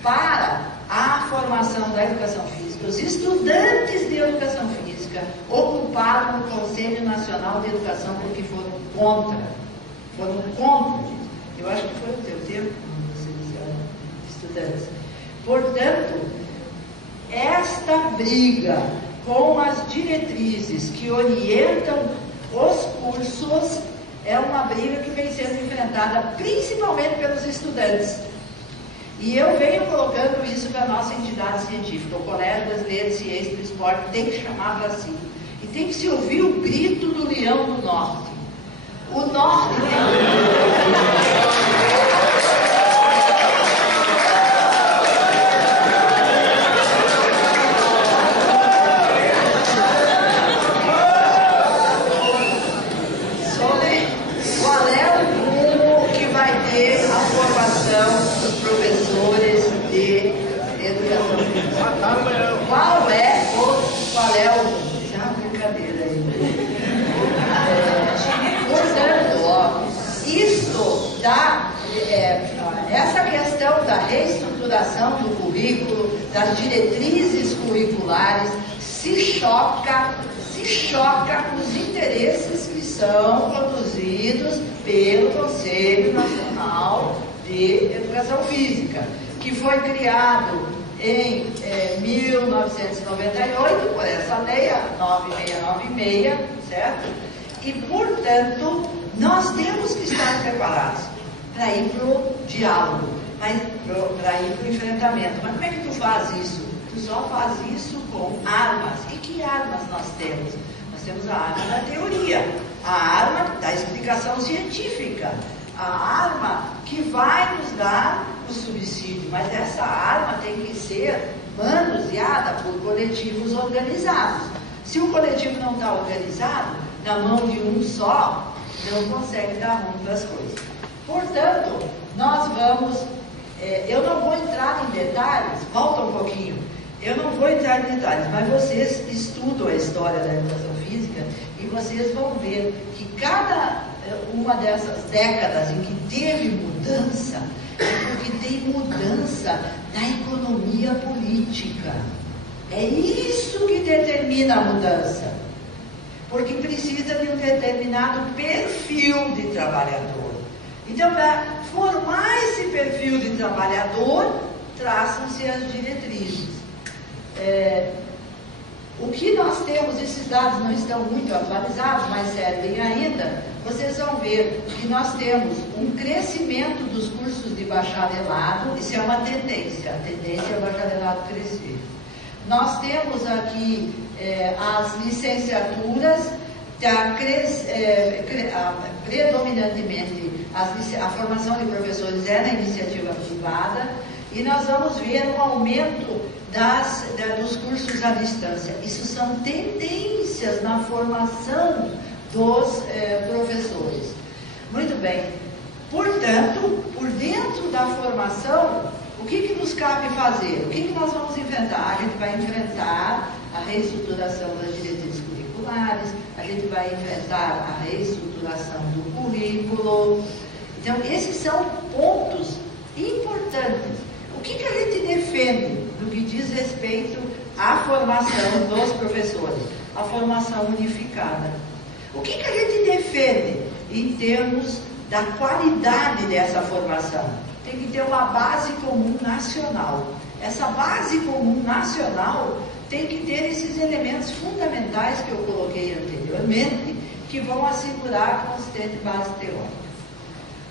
para a formação da educação física, os estudantes de educação física ocuparam o Conselho Nacional de Educação porque foram contra. Foram contra. Eu acho que foi o teu tempo, quando vocês eram estudantes. Portanto, esta briga com as diretrizes que orientam os cursos é uma briga que vem sendo enfrentada principalmente pelos estudantes. E eu venho colocando isso para a nossa entidade científica. O Colégio Brasileiro de Ciência do Esporte tem que chamar para si. E tem que se ouvir o grito do leão do norte. O norte sobre qual é o rumo que vai ter a formação dos professores de educação física. Qual é o rumo? Isso é uma brincadeira aí. Portanto, isso dá, essa questão da reestruturação do currículo, das diretrizes curriculares, se choca com os interesses que são produzidos pelo Conselho Nacional de Educação Física, que foi criado em 1998 por essa lei, a 9696, certo? E, portanto, nós temos que estar preparados para ir para o diálogo, para ir para o enfrentamento. Mas como é que tu faz isso? Tu só faz isso com armas. E que armas nós temos? Nós temos a arma da teoria, a arma da explicação científica, a arma que vai nos dar o subsídio. Mas essa arma tem que ser manuseada por coletivos organizados. Se o coletivo não está organizado, na mão de um só, não consegue dar rumo para as coisas. Portanto, nós vamos... eu não vou entrar em detalhes, volta um pouquinho. Eu não vou entrar em detalhes, mas vocês estudam a história da educação física e vocês vão ver que cada uma dessas décadas em que teve mudança, é porque tem mudança na economia política. É isso que determina a mudança. Porque precisa de um determinado perfil de trabalhador. Então, para formar esse perfil de trabalhador, traçam-se as diretrizes. O que nós temos, esses dados não estão muito atualizados, mas servem ainda, vocês vão ver que nós temos um crescimento dos cursos de bacharelado, isso é uma tendência, a tendência é o bacharelado crescer. Nós temos aqui as licenciaturas, predominantemente a formação de professores é na iniciativa privada, e nós vamos ver um aumento dos cursos à distância. Isso são tendências na formação dos professores. Muito bem. Portanto, por dentro da formação, o que nos cabe fazer? O que nós vamos enfrentar? A gente vai enfrentar a reestruturação das diretrizes curriculares, a gente vai enfrentar a reestruturação do currículo. Então, esses são pontos importantes. O que a gente defende no que diz respeito à formação dos professores? A formação unificada. O que a gente defende em termos da qualidade dessa formação? Tem que ter uma base comum nacional. Essa base comum nacional tem que ter esses elementos fundamentais que eu coloquei anteriormente, que vão assegurar a consistente base teórica.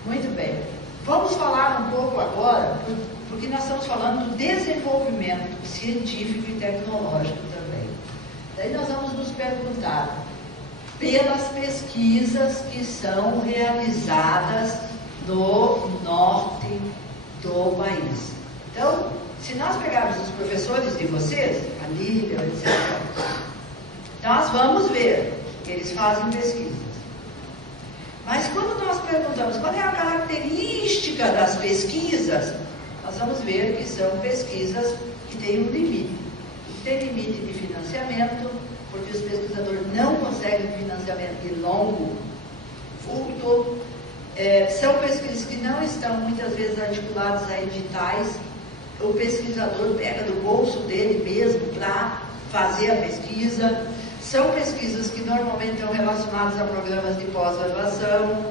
Muito bem. Vamos falar um pouco agora, porque nós estamos falando do desenvolvimento científico e tecnológico também. Daí nós vamos nos perguntar, pelas pesquisas que são realizadas no norte do país. Então, se nós pegarmos os professores de vocês, a Lília, etc., nós vamos ver que eles fazem pesquisas. Mas quando nós perguntamos qual é a característica das pesquisas, nós vamos ver que são pesquisas que têm um limite. Tem limite de financiamento, porque os pesquisadores não conseguem financiamento de longo vulto. São pesquisas que não estão muitas vezes articuladas a editais. O pesquisador pega do bolso dele mesmo para fazer a pesquisa. São pesquisas que normalmente estão relacionadas a programas de pós-graduação.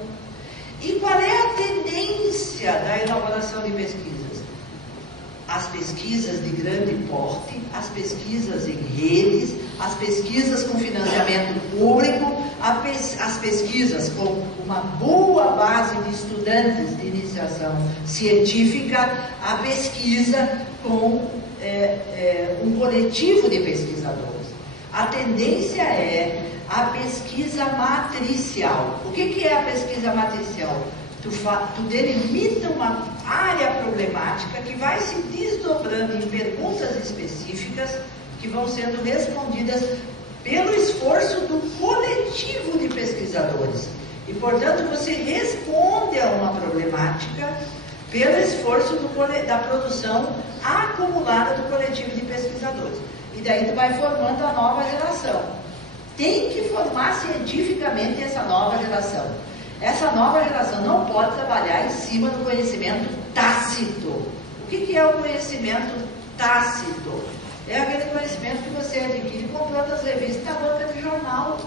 E qual é a tendência da elaboração de pesquisas? As pesquisas de grande porte, as pesquisas em redes, as pesquisas com financiamento público, as pesquisas com uma boa base de estudantes de iniciação científica, a pesquisa com um coletivo de pesquisadores. A tendência é a pesquisa matricial. O que é a pesquisa matricial? Tu delimita uma área problemática que vai se desdobrando em perguntas específicas que vão sendo respondidas pelo esforço do coletivo de pesquisadores. E, portanto, você responde a uma problemática pelo esforço da produção acumulada do coletivo de pesquisadores. E daí tu vai formando a nova geração. Tem que formar cientificamente essa nova geração. Essa nova geração não pode trabalhar em cima do conhecimento tácito. O que é o conhecimento tácito? É aquele conhecimento que você adquire comprando as revistas na banca de jornal.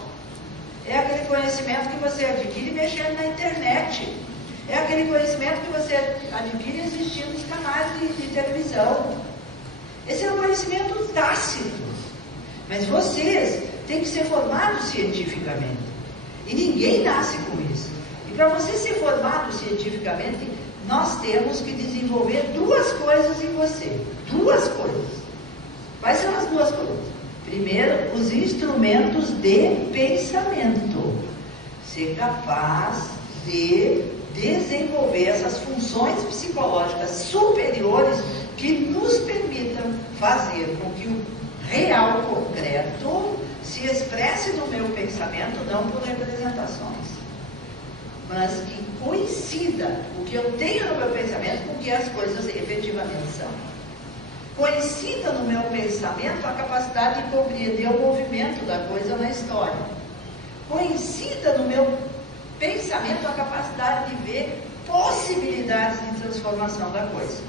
É aquele conhecimento que você adquire mexendo na internet. É aquele conhecimento que você adquire assistindo os canais de televisão. Esse é um conhecimento tácito. Mas vocês têm que ser formados cientificamente. E ninguém nasce com isso. E para você ser formado cientificamente, nós temos que desenvolver duas coisas em você. Duas coisas. Quais são as duas coisas? Primeiro, os instrumentos de pensamento. Ser capaz de desenvolver essas funções psicológicas superiores que nos permitam fazer com que o real concreto se expresse no meu pensamento, não por representações, mas que coincida o que eu tenho no meu pensamento com o que as coisas efetivamente são. Coincida no meu pensamento a capacidade de compreender o movimento da coisa na história. Coincida no meu pensamento a capacidade de ver possibilidades de transformação da coisa.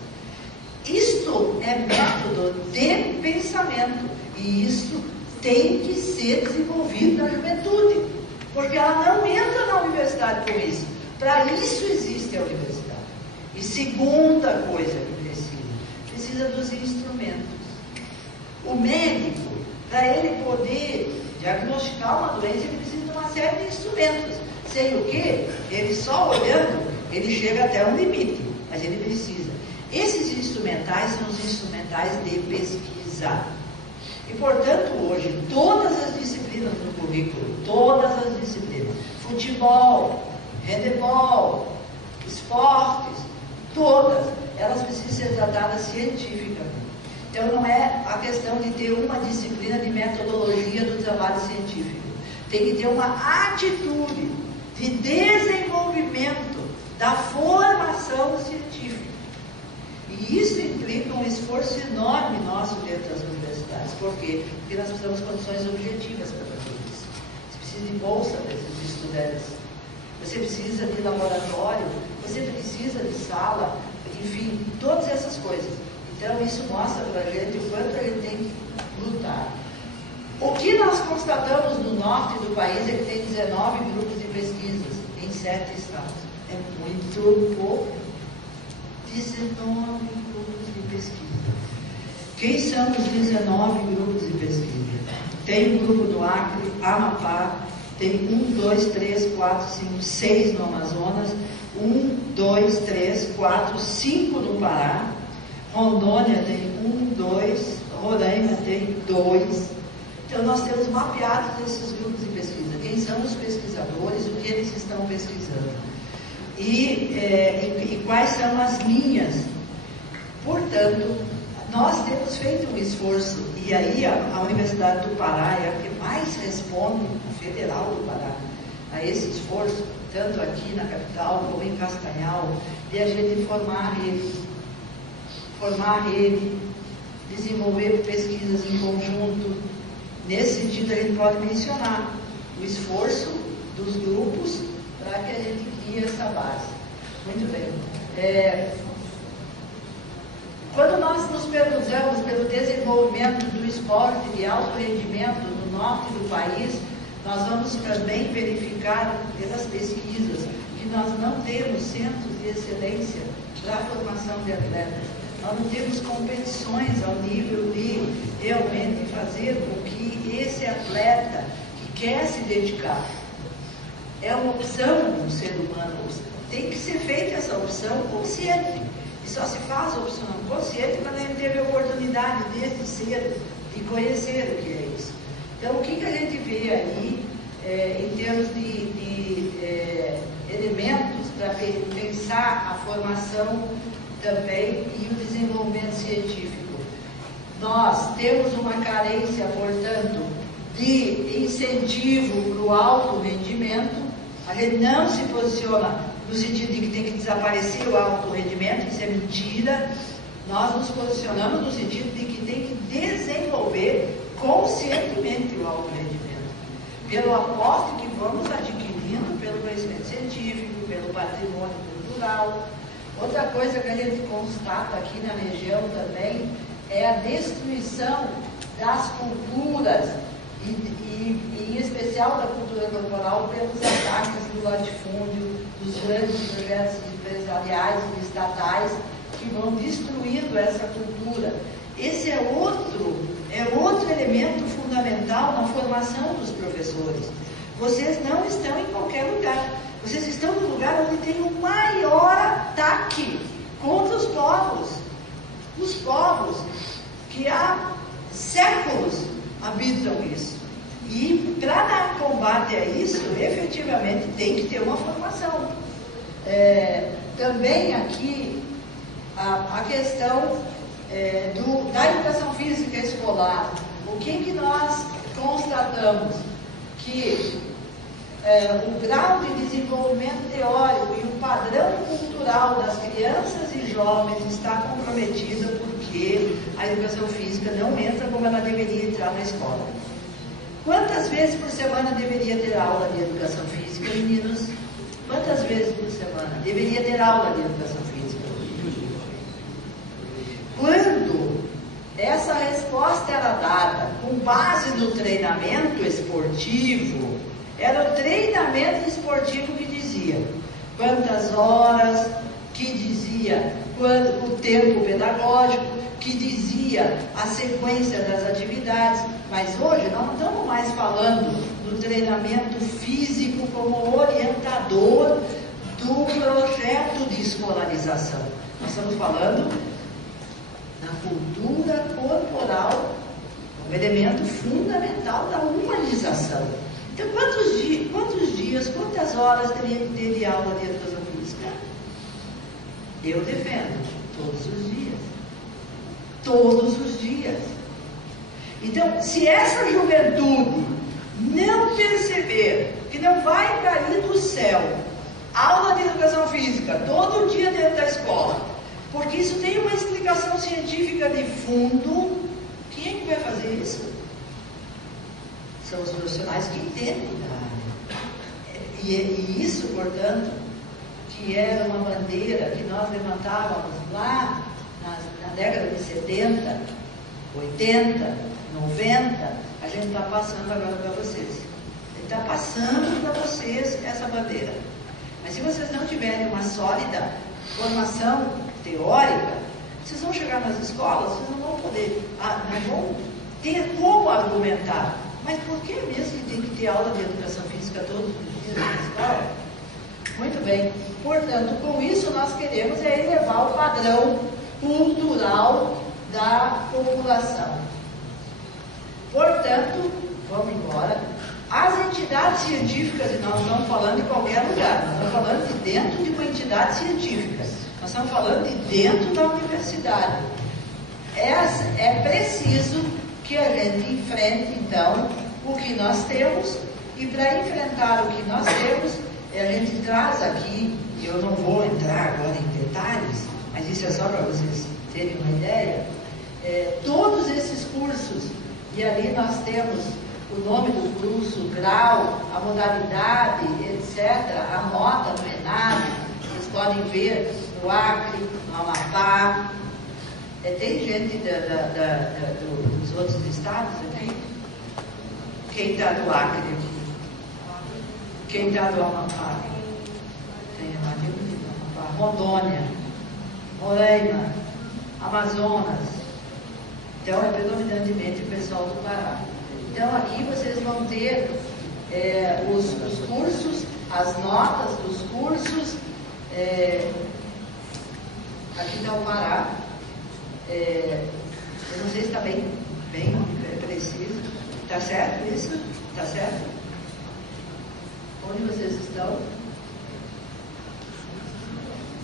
Isto é método de pensamento e isso tem que ser desenvolvido na juventude, porque ela não entra na universidade com isso. Para isso existe a universidade. E segunda coisa que precisa dos instrumentos. O médico, para ele poder diagnosticar uma doença, ele precisa de uma série de instrumentos. Sem o que, ele só olhando, ele chega até um limite, mas ele precisa. Esses instrumentais são os instrumentais de pesquisa. E, portanto, hoje, todas as disciplinas no currículo, todas as disciplinas, futebol, handebol, esportes, todas, elas precisam ser tratadas cientificamente. Então, não é a questão de ter uma disciplina de metodologia do trabalho científico. Tem que ter uma atitude de desenvolvimento da formação científica. E isso implica um esforço enorme nosso dentro das universidades. Por quê? Porque nós precisamos de condições objetivas para fazer isso. Você precisa de bolsa para esses estudantes. Você precisa de laboratório, você precisa de sala, enfim, todas essas coisas. Então, isso mostra para a gente o quanto a gente tem que lutar. O que nós constatamos no norte do país é que tem 19 grupos de pesquisas em 7 estados. É muito pouco. 19 grupos de pesquisa. Quem são os 19 grupos de pesquisa? Tem um grupo do Acre, Amapá, tem 1, 2, 3, 4, 5, 6 no Amazonas, 1, 2, 3, 4, 5 no Pará, Rondônia tem 1, 2, Roraima tem 2. Então nós temos mapeados esses grupos de pesquisa. Quem são os pesquisadores, o que eles estão pesquisando. E quais são as linhas. Portanto, nós temos feito um esforço, e aí a Universidade do Pará é a que mais responde, a Federal do Pará, a esse esforço, tanto aqui na capital como em Castanhal, de a gente formar a rede, desenvolver pesquisas em conjunto. Nesse sentido, a gente pode mencionar o esforço dos grupos para que a gente crie essa base. Muito bem. Quando nós nos perguntamos pelo desenvolvimento do esporte de alto rendimento no norte do país, nós vamos também verificar pelas pesquisas que nós não temos centros de excelência para a formação de atletas. Nós não temos competições ao nível de realmente fazer com que esse atleta que quer se dedicar é uma opção do ser humano. Tem que ser feita essa opção consciente. E só se faz a opção consciente quando a gente teve a oportunidade desde cedo de conhecer o que é isso. Então, o que a gente vê aí, em termos de elementos para pensar a formação também e o desenvolvimento científico? Nós temos uma carência, portanto, de incentivo para o alto rendimento. A gente não se posiciona no sentido de que tem que desaparecer o alto rendimento, isso é mentira. Nós nos posicionamos no sentido de que tem que desenvolver conscientemente o alto rendimento, pelo aporte que vamos adquirindo pelo conhecimento científico, pelo patrimônio cultural. Outra coisa que a gente constata aqui na região também é a destruição das culturas, e em especial da cultura corporal, pelos ataques do latifúndio, dos grandes projetos empresariais e estatais que vão destruindo essa cultura. Esse é outro elemento fundamental na formação dos professores. Vocês não estão em qualquer lugar. Vocês estão no lugar onde tem o maior ataque contra os povos. Os povos que há séculos habitam isso. E para dar combate a isso, efetivamente tem que ter uma formação. Também aqui a questão da educação física escolar. O que nós constatamos? Que o grau de desenvolvimento teórico e o padrão cultural das crianças e jovens está comprometido porque a educação física não entra como ela deveria entrar na escola. Quantas vezes por semana deveria ter aula de educação física, meninos? Quantas vezes por semana deveria ter aula de educação física? Quando essa resposta era dada com base no treinamento esportivo, era o treinamento esportivo que dizia quantas horas, que dizia o tempo pedagógico, que dizia a sequência das atividades. Mas hoje nós não estamos mais falando do treinamento físico como orientador do projeto de escolarização. Nós estamos falando da cultura corporal, um elemento fundamental da humanização. Então, quantos dias, quantas horas teria que ter de aula de educação física? Eu defendo todos os dias. Todos os dias. Então, se essa juventude não perceber que não vai cair do céu aula de educação física todo dia dentro da escola, porque isso tem uma explicação científica de fundo, quem é que vai fazer isso? São os profissionais que entendem da área. E isso, portanto, que era uma bandeira que nós levantávamos lá na década de 70, 80, 90, a gente está passando agora para vocês. A gente está passando para vocês essa bandeira. Mas se vocês não tiverem uma sólida formação teórica, vocês vão chegar nas escolas, vocês não vão poder, não vão ter como argumentar. Mas por que mesmo que tem que ter aula de educação física todos os dias na escola? Muito bem. Portanto, com isso nós queremos elevar o padrão cultural da população. Portanto, vamos embora. As entidades científicas, e nós não estamos falando em qualquer lugar, nós estamos falando de dentro de uma entidade científica, nós estamos falando de dentro da universidade. É preciso que a gente enfrente, então, o que nós temos, e para enfrentar o que nós temos, a gente traz aqui, e eu não vou entrar agora em detalhes, mas isso é só para vocês terem uma ideia, todos esses cursos, e ali nós temos o nome do curso, o grau, a modalidade, etc., a nota no ENAD, vocês podem ver no Acre, no Amapá. Tem gente dos outros estados aqui? Quem está do Acre aqui? Quem está do Amapá? Tem Amapá, Rondônia, Roraima, Amazonas. Então é predominantemente o pessoal do Pará. Então aqui vocês vão ter os cursos, as notas dos cursos, aqui está o Pará, eu não sei se está bem preciso, está certo isso? Está certo? Onde vocês estão?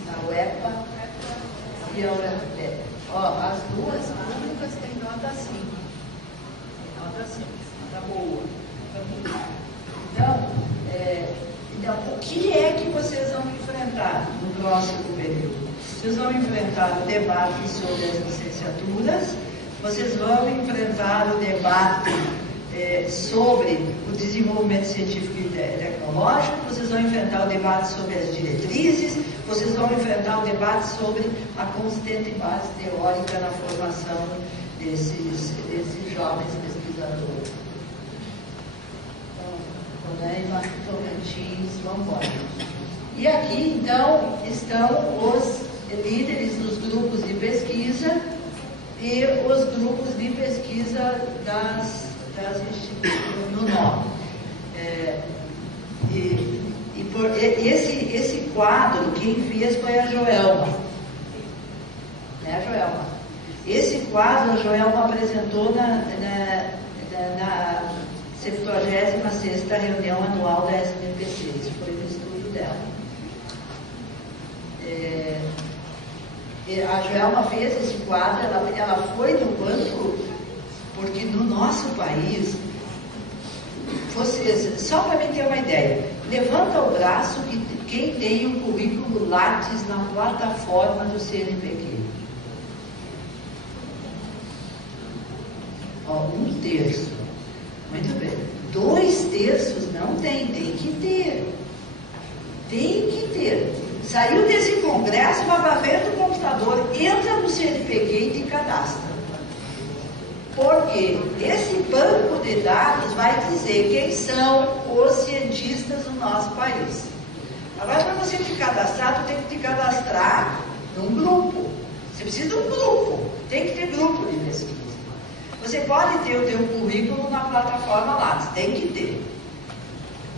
Na UEPA e a UEPA. As duas públicas têm nota 5. Nota 5, nota boa. Então, o que é que vocês vão enfrentar no próximo período? Vocês vão enfrentar o debate sobre as licenciaturas, vocês vão enfrentar o debate sobre o desenvolvimento científico e tecnológico, vocês vão enfrentar o debate sobre as diretrizes, vocês vão enfrentar o debate sobre a consistente base teórica na formação desses jovens pesquisadores. Então, Roraima, Tocantins, vamos embora. E aqui, então, estão os líderes dos grupos de pesquisa e os grupos de pesquisa das instituições no nome. Esse quadro, quem fez foi a Joelma. Né, Joelma? Esse quadro a Joelma apresentou na 76ª reunião anual da SBPC. Isso foi no estudo dela. A Joelma fez esse quadro, ela foi no banco, porque no nosso país, vocês, só para mim ter uma ideia, levanta o braço quem tem o currículo Lattes na plataforma do CNPq. 1/3. Muito bem. 2/3 não tem que ter. Tem que ter. Saiu desse congresso, vai para frente do computador, entra no CNPq e te cadastra. Porque esse banco de dados vai dizer quem são os cientistas do nosso país. Agora, para você te cadastrar, tu tem que te cadastrar num grupo. Você precisa de um grupo. Tem que ter grupo de pesquisa. Você pode ter o teu currículo na plataforma Lattes. Tem que ter.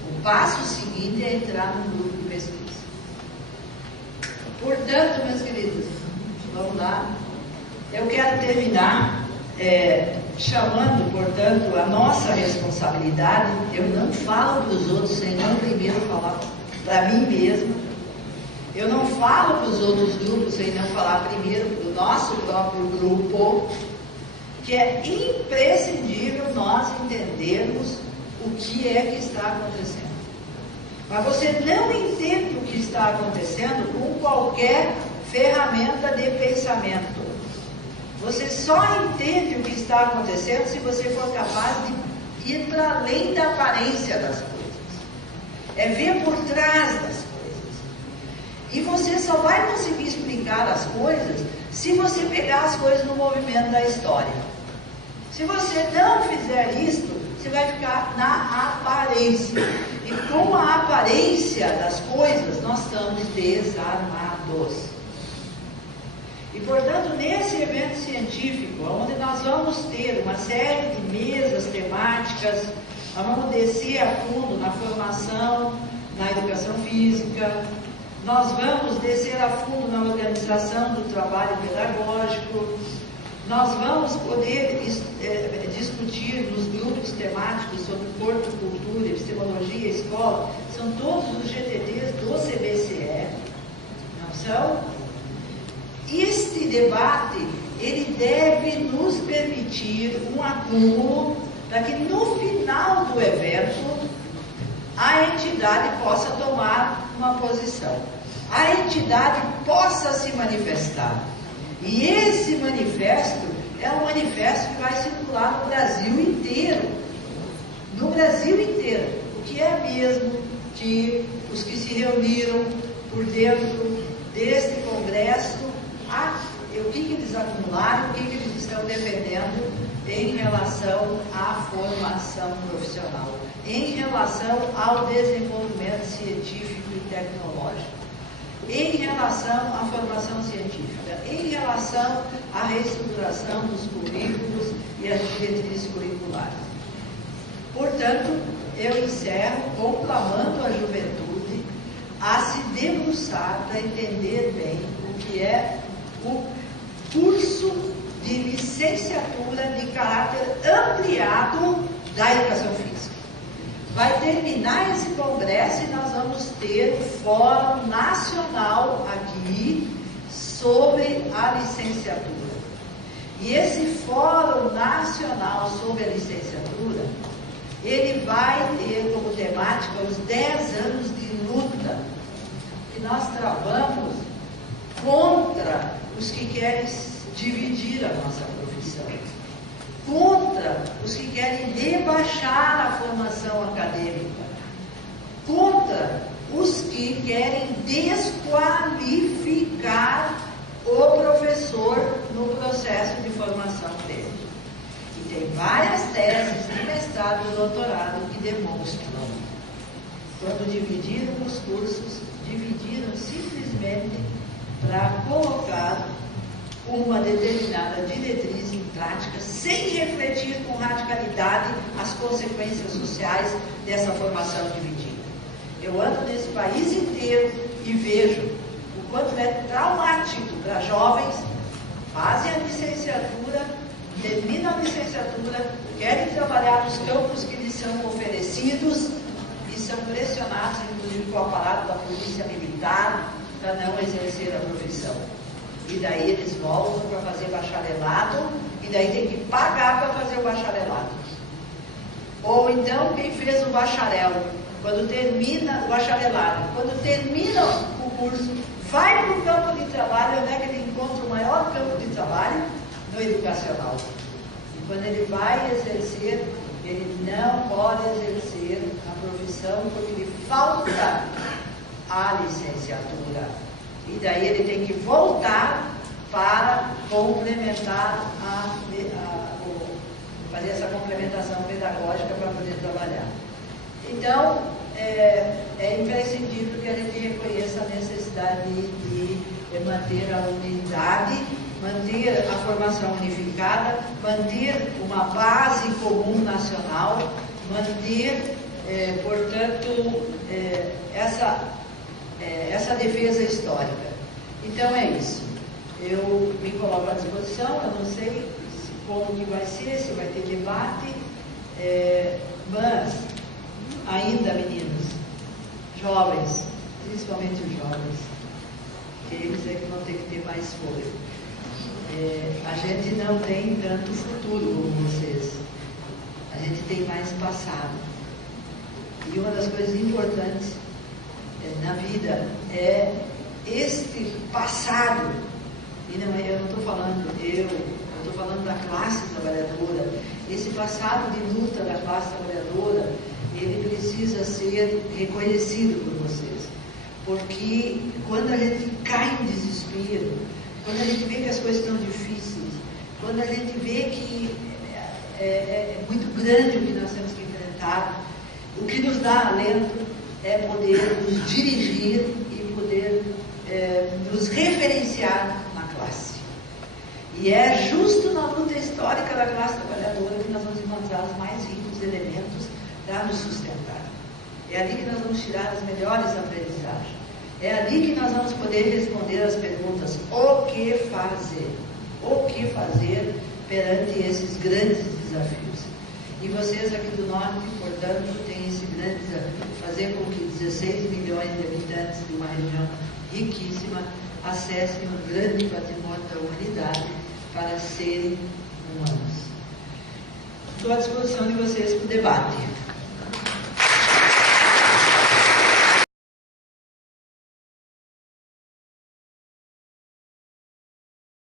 O passo seguinte é entrar num grupo de pesquisa. Portanto, meus queridos, vamos lá. Eu quero terminar chamando, portanto, a nossa responsabilidade. Eu não falo para os outros sem não primeiro falar para mim mesmo. Eu não falo para os outros grupos sem não falar primeiro para o nosso próprio grupo, que é imprescindível nós entendermos o que é que está acontecendo. Mas você não entende o que está acontecendo com qualquer ferramenta de pensamento. Você só entende o que está acontecendo se você for capaz de ir para além da aparência das coisas. É ver por trás das coisas. E você só vai conseguir explicar as coisas se você pegar as coisas no movimento da história. Se você não fizer isto, você vai ficar na aparência. E com a aparência das coisas, nós estamos desarmados. E, portanto, nesse evento científico, onde nós vamos ter uma série de mesas temáticas, nós vamos descer a fundo na formação, na educação física, nós vamos descer a fundo na organização do trabalho pedagógico, nós vamos poder discutir nos grupos temáticos sobre corpo, cultura, epistemologia, escola, são todos os GTTs do CBCE, não são? Este debate, ele deve nos permitir um acúmulo para que no final do evento a entidade possa tomar uma posição, a entidade possa se manifestar. E esse manifesto é um manifesto que vai circular no Brasil inteiro. No Brasil inteiro. O que é mesmo que os que se reuniram por dentro deste congresso, o que eles acumularam, o que eles estão defendendo em relação à formação profissional, em relação ao desenvolvimento científico e tecnológico, em relação à formação científica, em relação à reestruturação dos currículos e às diretrizes curriculares. Portanto, eu encerro conclamando a juventude a se debruçar para entender bem o que é o curso de licenciatura de caráter ampliado da educação física. Vai terminar esse congresso e nós vamos ter o Fórum Nacional aqui sobre a licenciatura. E esse Fórum Nacional sobre a licenciatura, ele vai ter como temática os 10 anos de luta que nós travamos contra os que querem dividir a nossa profissão, contra os que querem rebaixar a formação acadêmica, contra os que querem desqualificar o professor no processo de formação dele. E tem várias teses de mestrado e doutorado que demonstram, quando dividiram os cursos, dividiram simplesmente para colocar uma determinada diretriz em prática, sem refletir com radicalidade as consequências sociais dessa formação dividida. Eu ando nesse país inteiro e vejo o quanto é traumático para jovens, fazem a licenciatura, terminam a licenciatura, querem trabalhar nos campos que lhes são oferecidos e são pressionados, inclusive com o aparato da polícia militar, para não exercer a profissão. E daí eles voltam para fazer bacharelado, e daí tem que pagar para fazer o bacharelado. Ou então, quem fez o bacharel, quando termina o bacharelado, quando termina o curso, vai para o campo de trabalho, onde é que ele encontra o maior campo de trabalho? No educacional. E quando ele vai exercer, ele não pode exercer a profissão porque lhe falta a licenciatura. E daí ele tem que voltar para complementar fazer essa complementação pedagógica para poder trabalhar. Então, é imprescindível que a gente reconheça a necessidade de manter a unidade, manter a formação unificada, manter uma base comum nacional, manter, portanto, essa defesa histórica. Então é isso. Eu me coloco à disposição, eu não sei como que vai ser, se vai ter debate, mas ainda, meninos, jovens, principalmente os jovens, que eles é que vão ter que ter mais fôlego. A gente não tem tanto futuro como vocês, a gente tem mais passado. E uma das coisas importantes na vida é este passado, e não, eu não estou falando eu estou falando da classe trabalhadora. Esse passado de luta da classe trabalhadora, ele precisa ser reconhecido por vocês, porque quando a gente cai em desespero, quando a gente vê que as coisas estão difíceis, quando a gente vê que é muito grande o que nós temos que enfrentar, o que nos dá alento é poder nos dirigir e poder nos referenciar na classe. E é justo na luta histórica da classe trabalhadora que nós vamos encontrar os mais ricos elementos para nos sustentar. É ali que nós vamos tirar as melhores aprendizagens. É ali que nós vamos poder responder as perguntas: o que fazer? O que fazer perante esses grandes desafios? E vocês aqui do Norte, portanto, têm esse grande desafio: fazer com que 16 milhões de habitantes de uma região riquíssima acessem um grande patrimônio da humanidade para serem humanos. Estou à disposição de vocês para o debate.